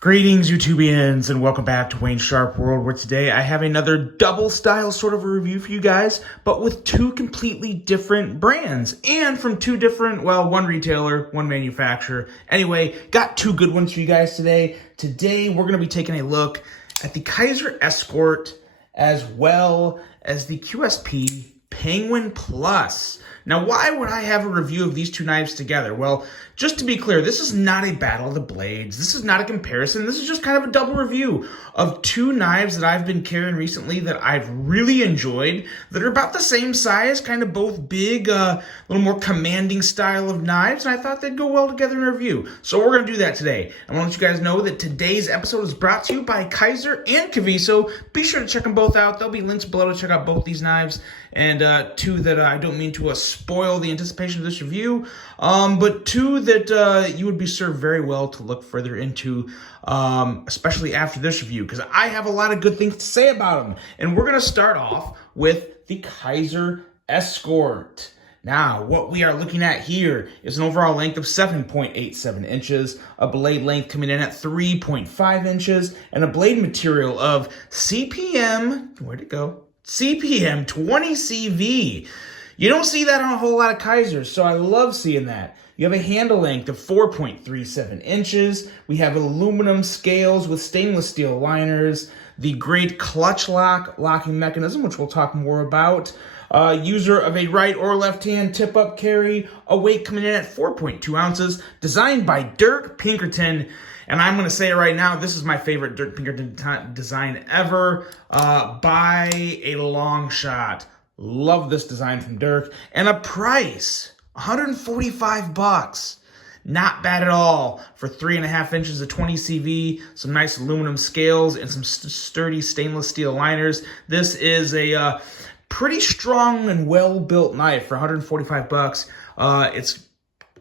Greetings, YouTubians, and welcome back to Wayne's Sharp World, where today I have another double style sort of a review for you guys, but with two completely different brands, and from two different, well, one retailer, one manufacturer. Anyway, got two good ones for you guys today. Today, we're going to be taking a look at the Kaiser Escort, as well as the QSP Penguin Plus. Now, why would I have a review of these two knives together? Well, just to be clear, this is not a battle of the blades. This is not a comparison. This is just kind of a double review of two knives that I've been carrying recently that I've really enjoyed, that are about the same size, kind of both big, a little more commanding style of knives, and I thought they'd go well together in a review. So we're going to do that today. I want to let you guys know that today's episode is brought to you by Kaiser and Caviso. Be sure to check them both out. There'll be links below to check out both these knives, and two that I don't mean to spoil the anticipation of this review, but two that you would be served very well to look further into, especially after this review, because I have a lot of good things to say about them. And we're going to start off with the Kaiser Escort. Now, what we are looking at here is an overall length of 7.87 inches, a blade length coming in at 3.5 inches, and a blade material of CPM, where'd it go? CPM 20 CV. You don't see that on a whole lot of Kaisers, so I love seeing that. You have a handle length of 4.37 inches. We have aluminum scales with stainless steel liners, the great clutch locking mechanism, which we'll talk more about. User of a right or left hand tip-up carry, a weight coming in at 4.2 ounces, designed by Dirk Pinkerton. And I'm going to say it right now, this is my favorite Dirk Pinkerton design ever, by a long shot. Love this design from Dirk. And a price, $145. Not bad at all for 3.5 inches of 20 CV, some nice aluminum scales, and some sturdy stainless steel liners. This is a pretty strong and well-built knife for $145. It's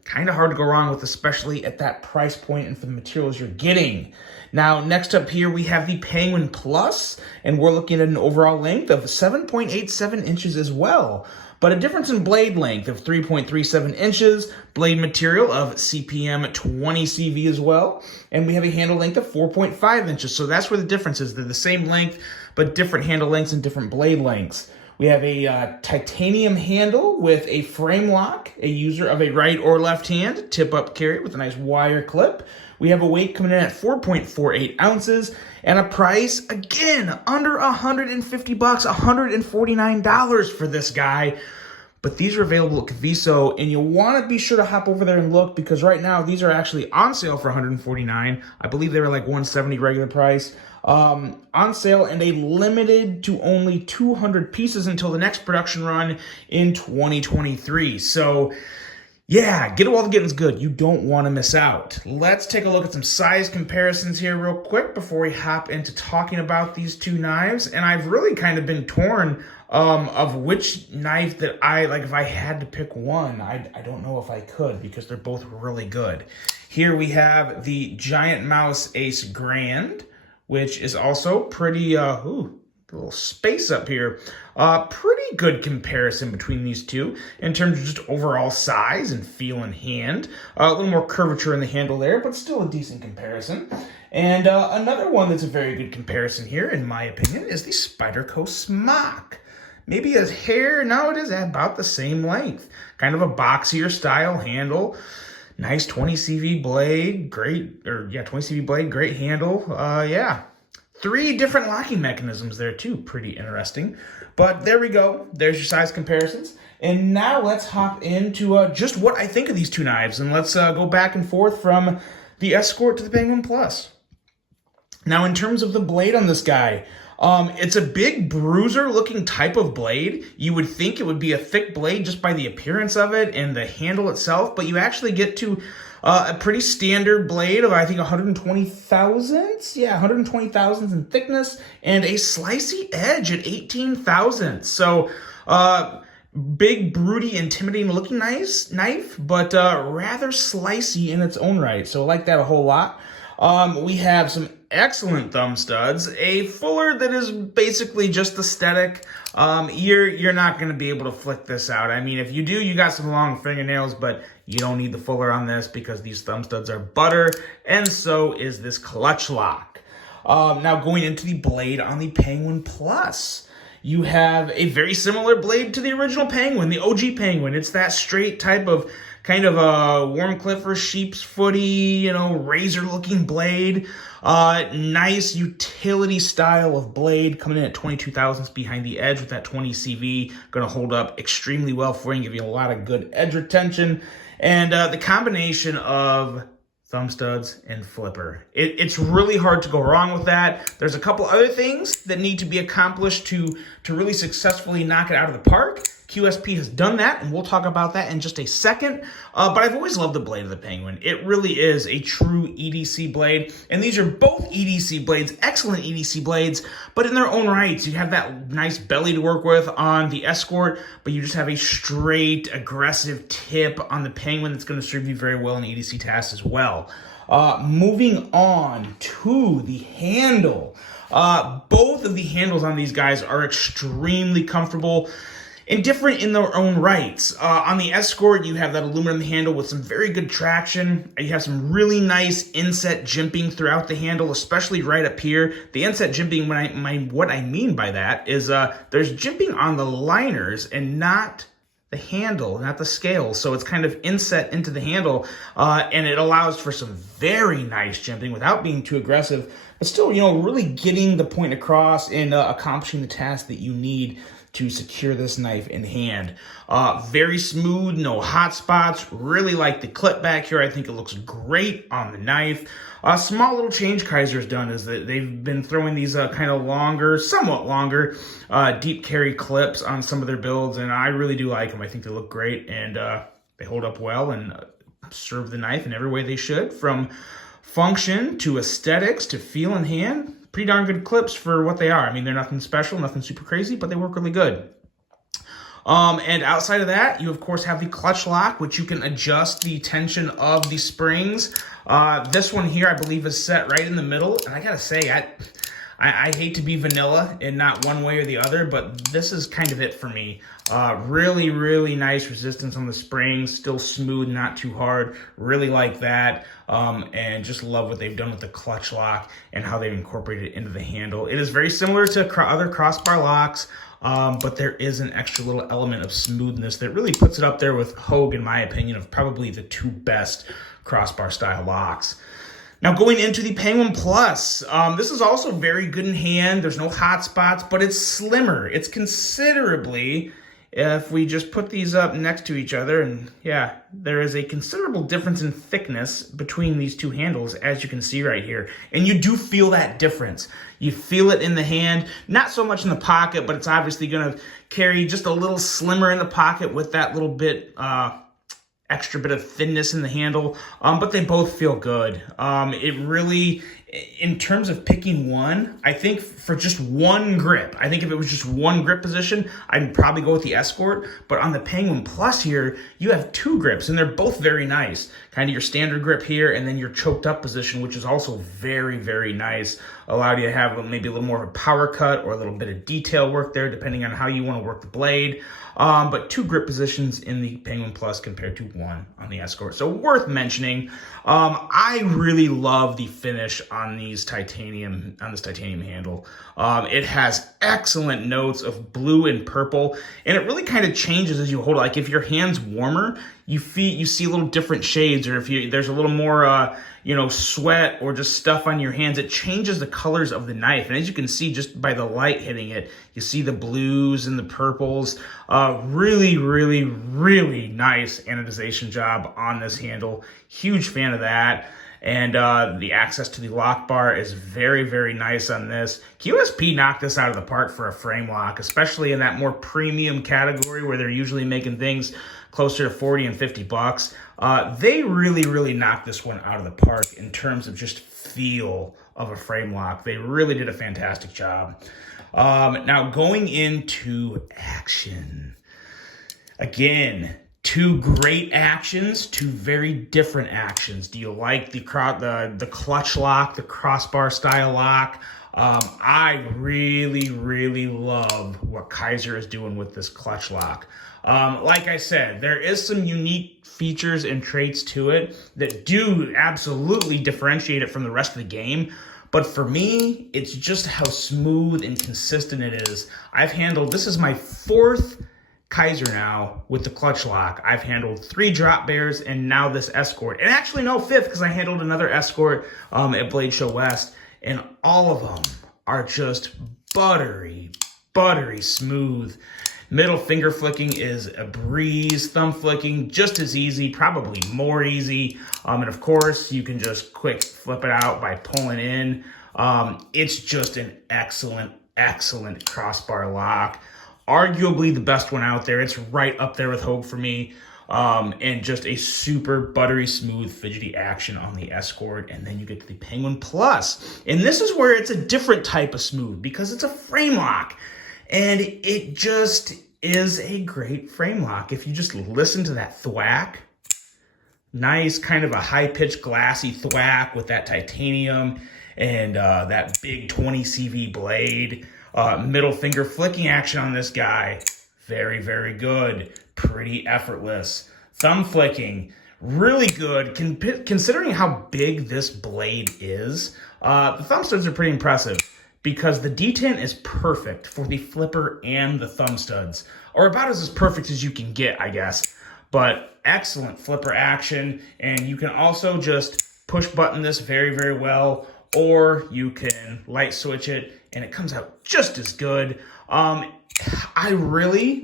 kind of hard to go wrong with, especially at that price point and for the materials you're getting. Now, next up here, we have the Penguin Plus, and we're looking at an overall length of 7.87 inches as well, but a difference in blade length of 3.37 inches, blade material of CPM 20 CV as well, and we have a handle length of 4.5 inches, so that's where the difference is. They're the same length, but different handle lengths and different blade lengths. We have a titanium handle with a frame lock, a user of a right or left hand tip-up carry with a nice wire clip. We have a weight coming in at 4.48 ounces, and a price, again, under $150, $149 for this guy. But these are available at Caviso, and you want to be sure to hop over there and look, because right now these are actually on sale for $149. I believe they were like $170 regular price. On sale, and they limited to only 200 pieces until the next production run in 2023. So yeah, get it while the getting's good. You don't want to miss out. Let's take a look at some size comparisons here real quick before we hop into talking about these two knives. And I've really kind of been torn of which knife that I like. If I had to pick one, I don't know if I could, because they're both really good. Here we have the Giant Mouse Ace Grand, which is also pretty, a little space up here. Pretty good comparison between these two in terms of just overall size and feel in hand. A little more curvature in the handle there, but still a decent comparison. And another one that's a very good comparison here, in my opinion, is the Spyderco Smock. Maybe a hair, no, it is about the same length. Kind of a boxier style handle. Nice 20 CV blade, 20 CV blade, great handle. Yeah. 3 different locking mechanisms there too. Pretty interesting. But there we go. There's your size comparisons. And now let's hop into just what I think of these two knives. And let's go back and forth from the Escort to the Penguin Plus. Now, in terms of the blade on this guy, it's a big bruiser looking type of blade. You would think it would be a thick blade just by the appearance of it and the handle itself, but you actually get to a pretty standard blade of, I think, 120 thousandths. Yeah, 120 thousandths in thickness, and a slicey edge at 18 thousandths. So, big, broody, intimidating looking knife, but rather slicey in its own right. So I like that a whole lot. We have some excellent thumb studs, a fuller that is basically just aesthetic. You're not going to be able to flick this out. I mean, if you do, you got some long fingernails, but You don't need the fuller on this because these thumb studs are butter, and so is this clutch lock. Now going into the blade on the Penguin Plus. You have a very similar blade to the original Penguin, the OG Penguin. It's that straight type of kind of a Warncliffe or sheep's footy, razor-looking blade. Nice utility style of blade coming in at 22 thousandths behind the edge with that 20 CV. Going to hold up extremely well for you and give you a lot of good edge retention. And the combination of thumb studs and flipper. It's really hard to go wrong with that. There's a couple other things that need to be accomplished to really successfully knock it out of the park. QSP has done that, and we'll talk about that in just a second. But I've always loved the blade of the Penguin. It really is a true EDC blade, and these are both EDC blades, excellent EDC blades, but in their own rights. You have that nice belly to work with on the Escort, but you just have a straight, aggressive tip on the Penguin that's going to serve you very well in EDC tasks as well. Moving on to the handle. Both of the handles on these guys are extremely comfortable and different in their own rights. On the Escort, you have that aluminum handle with some very good traction. You have some really nice inset jimping throughout the handle, especially right up here. The inset jimping, what I mean by that is there's jimping on the liners and not the handle, not the scale. So it's kind of inset into the handle, and it allows for some very nice jimping without being too aggressive, but still, really getting the point across and accomplishing the task that you need to secure this knife in hand. Very smooth, no hot spots. Really like the clip back here. I think it looks great on the knife. A small little change Kaiser's done is that they've been throwing these kind of longer, somewhat longer, deep carry clips on some of their builds, and I really do like them. I think they look great, and they hold up well and serve the knife in every way they should, from function to aesthetics to feel in hand. Pretty darn good clips for what they are. I mean, they're nothing special, nothing super crazy, but they work really good. And outside of that, you of course have the clutch lock, which you can adjust the tension of the springs. This one here, I believe, is set right in the middle. And I gotta say, I hate to be vanilla and not one way or the other, but this is kind of it for me. Really, really nice resistance on the springs, still smooth, not too hard. Really like that, and just love what they've done with the clutch lock and how they've incorporated it into the handle. It is very similar to other crossbar locks, but there is an extra little element of smoothness that really puts it up there with Hogue, in my opinion, of probably the two best crossbar style locks. Now going into the Penguin Plus, this is also very good in hand. There's no hot spots, but it's slimmer. It's considerably, if we just put these up next to each other, and yeah, there is a considerable difference in thickness between these two handles, as you can see right here. And you do feel that difference. You feel it in the hand, not so much in the pocket, but it's obviously gonna carry just a little slimmer in the pocket with that little bit, extra bit of thinness in the handle, but they both feel good. It really, in terms of picking one, I think for just one grip, I think if it was just one grip position, I'd probably go with the Escort. But on the Penguin Plus here, you have two grips, and they're both very nice. Kind of your standard grip here, and then your choked up position, which is also very, very nice. Allow you to have maybe a little more of a power cut or a little bit of detail work there, depending on how you want to work the blade. But two grip positions in the Penguin Plus compared to one on the Escort. So worth mentioning. I really love the finish on this titanium handle. It has excellent notes of blue and purple, and it really kind of changes as you hold it. Like if your hand's warmer, you see a little different shades, or if there's a little more sweat or just stuff on your hands, it changes the colors of the knife. And as you can see, just by the light hitting it, you see the blues and the purples. Really, really, really nice anodization job on this handle. Huge fan of that. And the access to the lock bar is very, very nice on this. QSP knocked this out of the park for a frame lock, especially in that more premium category where they're usually making things closer to 40 and 50 bucks. They really, really knocked this one out of the park in terms of just feel of a frame lock. They really did a fantastic job. Now going into action. Again, two great actions, two very different actions. Do you like the clutch lock, the crossbar style lock? I really, really love what Kaiser is doing with this clutch lock. Like I said, there is some unique features and traits to it that do absolutely differentiate it from the rest of the game. But for me, it's just how smooth and consistent it is. This is my 4th Kaiser now with the clutch lock. I've handled 3 drop bears and now this Escort. And actually no, 5th, because I handled another Escort at Blade Show West. And all of them are just buttery, buttery smooth. Middle finger flicking is a breeze. Thumb flicking, just as easy, probably more easy. And of course, you can just quick flip it out by pulling in. It's just an excellent, excellent crossbar lock. Arguably the best one out there. It's right up there with Hogue for me. And just a super buttery smooth fidgety action on the Escort. And then you get to the Penguin Plus. And this is where it's a different type of smooth because it's a frame lock. And it just is a great frame lock. If you just listen to that thwack, nice kind of a high-pitched glassy thwack with that titanium and that big 20 CV blade. Middle finger flicking action on this guy, very, very good. Pretty effortless. Thumb flicking, really good. Considering how big this blade is, the thumb studs are pretty impressive because the detent is perfect for the flipper and the thumb studs, or about as perfect as you can get, I guess. But excellent flipper action, and you can also just push button this very, very well, or you can light switch it, and it comes out just as good.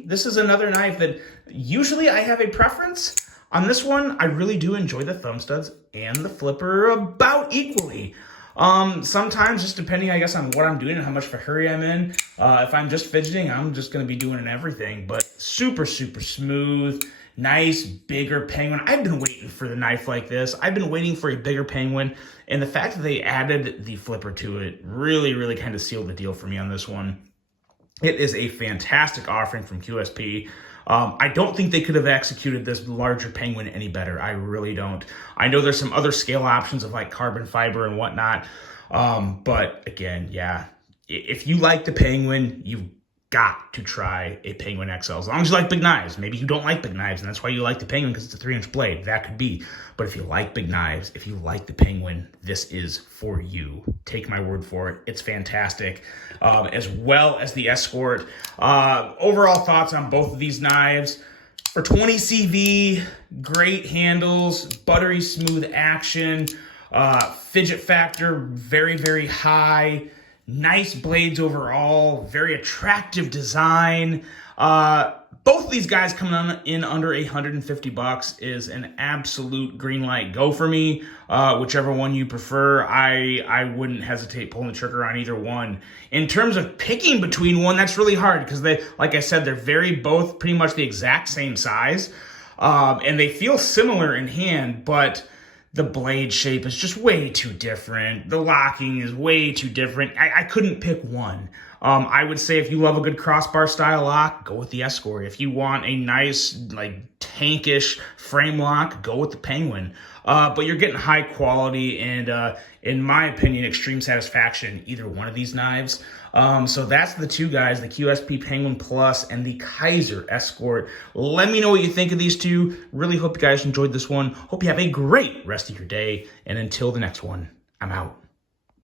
This is another knife that usually I have a preference. On this one, I really do enjoy the thumb studs and the flipper about equally. Sometimes, just depending, I guess, on what I'm doing and how much of a hurry I'm in. If I'm just fidgeting, I'm just going to be doing everything. But super, super smooth, nice, bigger Penguin. I've been waiting for the knife like this. I've been waiting for a bigger Penguin. And the fact that they added the flipper to it really, really kind of sealed the deal for me on this one. It is a fantastic offering from QSP. I don't think they could have executed this larger Penguin any better. I really don't. I know there's some other scale options of like carbon fiber and whatnot. But again, yeah, if you like the Penguin, you've got to try a Penguin XL. As long as you like big knives. Maybe you don't like big knives, and that's why you like the Penguin because it's a 3-inch blade. That could be. But if you like big knives, if you like the Penguin, this is for you. Take my word for it. It's fantastic. As well as the Escort. Overall thoughts on both of these knives. For 20 CV, great handles, buttery smooth action, fidget factor very, very high. Nice blades overall, very attractive design. Both of these guys coming in under $150 is an absolute green light go for me. Whichever one you prefer, I wouldn't hesitate pulling the trigger on either one. In terms of picking between one, that's really hard because they, like I said, they're both pretty much the exact same size. And they feel similar in hand, but the blade shape is just way too different. The locking is way too different. I couldn't pick one. I would say if you love a good crossbar style lock, go with the Escort. If you want a nice, like, tankish frame lock, go with the Penguin. But you're getting high quality and, in my opinion, extreme satisfaction in either one of these knives. So that's the two guys, the QSP Penguin Plus and the Kaiser Escort. Let me know what you think of these two. Really hope you guys enjoyed this one. Hope you have a great rest of your day. And until the next one, I'm out.